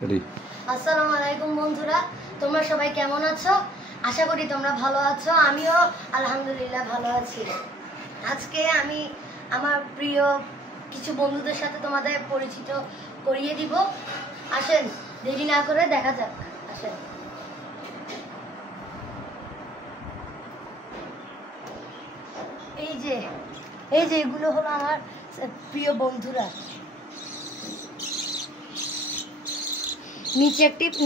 আসসালামু আলাইকুম বন্ধুরা, তোমরা সবাই কেমন আছো? আশা করি তোমরা ভালো আছো। আমিও আলহামদুলিল্লাহ ভালো আছি। আজকে আমি আমার প্রিয় কিছু বন্ধুদের সাথে তোমাদের পরিচিত করিয়ে দিব। আসেন, দেরি না করে দেখা যাক। আসেন। এই যে এগুলো হলো আমার প্রিয় বন্ধুরা।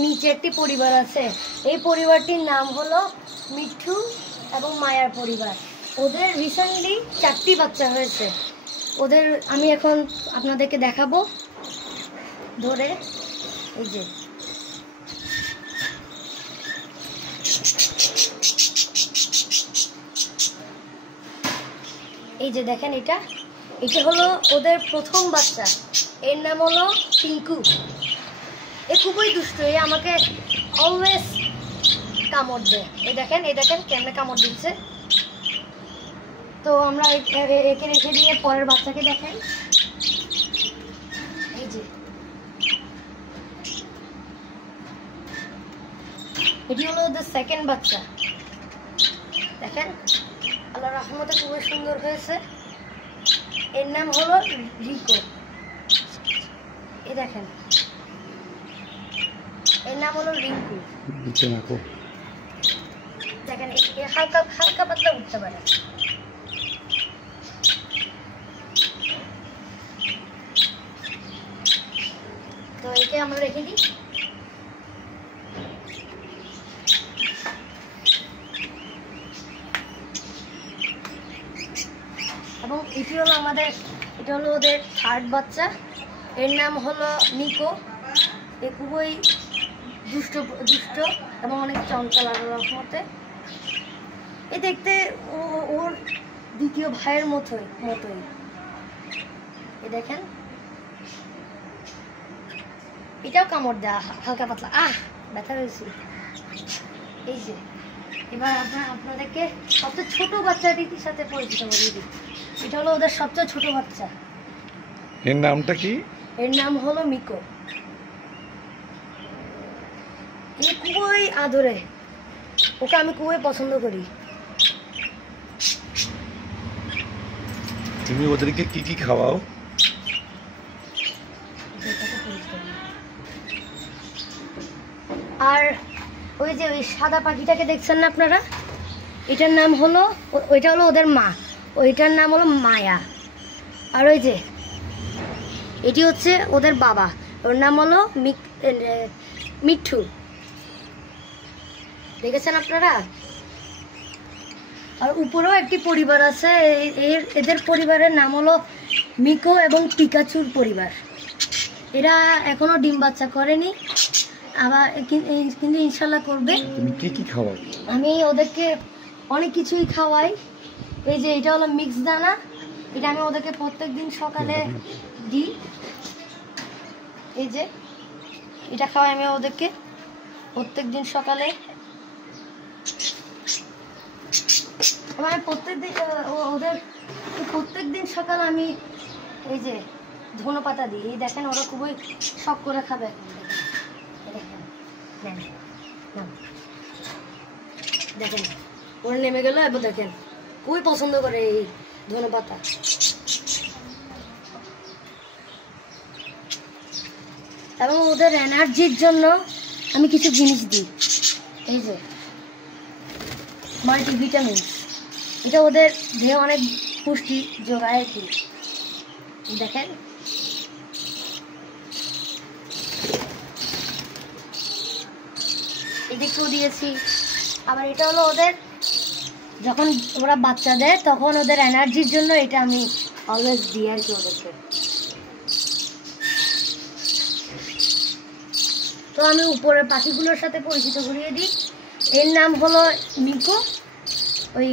নিচে একটি পরিবার আছে। এই পরিবারটির নাম হলো মিঠু এবং মায়ার পরিবার। ওদের রিসেন্টলি 4টি বাচ্চা হয়েছে। ওদের আমি এখন আপনাদেরকে দেখাবো ধরে। এই যে দেখেন, এটা হলো ওদের প্রথম বাচ্চা। এর নাম হলো টিঙ্কু। এ খুবই দুষ্ট, এ আমাকে অলওয়েজ কামড় দেয়। এই দেখেন কেমনে কামড় দিচ্ছে। তো আমরা একে রেখে দিয়ে পরের বাচ্চাকে দেখাই। এই যে এটি হলো ওদের সেকেন্ড বাচ্চা। দেখেন, আল্লাহর রহমতে খুবই সুন্দর হয়েছে। এর নাম হলো রিকো। এই দেখেন, এর নাম হলো রিঙ্কু। দেখেন, হালকা পাতলা উঠতে পারে। তো একে আমরা রেখে দিই। এবং এটা হলো ওদের থার্ড বাচ্চা। এর নাম হলো নিকো। এ খুবই দুষ্ট এবং অনেক চঞ্চল আল্লাহর রহমতে। এ দেখতে ওর দ্বিতীয় ভাইয়ের মতোই। এ দেখেন, এটাও কামড় দেয়া হালকা পাতলা। ব্যথা হয়েছে। এই যে এবার আপনাদেরকে সবচেয়ে ছোট বাচ্চাটির সাথে পরিচিত করিয়ে দিই। এটা হলো ওদের সবচেয়ে ছোট বাচ্চা। এর নামটা কি? এর নাম হলো মিকো। এ খুবই আদরে, ওকে আমি খুবই পছন্দ করি। তুমি ওদেরকে কি কি খাওয়াও? আর ওই যে ওই সাদা পাখিটাকে দেখছেন না আপনারা, এটার নাম হলো, ওইটা হলো ওদের মা, ওইটার নাম হলো মায়া। আর ওই যে এটি হচ্ছে ওদের বাবা, ওর নাম হলো মিঠু। দেখেছেন আপনারা? আর উপরেও একটি পরিবার আছে। এদের পরিবারের নাম হলো মিকো এবং পিকাচুর পরিবার। এরা এখনো ডিম বাচ্চা করেনি, আবার কিন্তু ইনশাল্লাহ করবে। তুমি কি কি খাওয়াও? আমি ওদেরকে অনেক কিছুই খাওয়াই। এই যে এটা হলো মিক্স দানা, এটা আমি ওদেরকে প্রত্যেকদিন সকালে দিই। এই যে এটা খাওয়াই আমি ওদেরকে প্রত্যেকদিন সকালে। আমার প্রত্যেকদিন সকালে আমি এই যে ধনেপাতা দিই। এই দেখেন, ওরা খুবই শখ করে খাবে। দেখেন ওরা নেমে গেল। এবার দেখেন, খুবই পছন্দ করে এই ধনেপাতা। এবং ওদের এনার্জির জন্য আমি কিছু জিনিস দিই। এই যে মাল্টিভিটামিন, এটা ওদের দেহে অনেক পুষ্টি যোগায় আর কি। দেখেন, এদিকেও দিয়েছি। আবার এটা হলো ওদের যখন ওরা বাচ্চা দেয় তখন ওদের এনার্জির জন্য এটা আমি অলওয়েজ দিই আর কি ওদেরকে। তো আমি উপরের পাখিগুলোর সাথে পরিচিত করিয়ে দিই। এর নাম হলো মিকো, ওই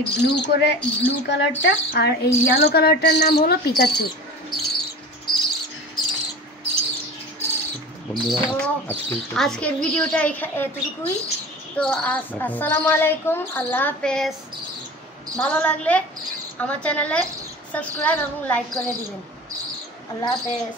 ব্লু কালারটা, আর এই ইয়েলো কালারটার নাম হলো পিকাচু। আজকের ভিডিওটা এতটুকুই। তো আসসালামু আলাইকুম, আল্লাহ হাফেজ। ভালো লাগলে আমার চ্যানেলে সাবস্ক্রাইব এবং লাইক করে দিবেন। আল্লাহ হাফেজ।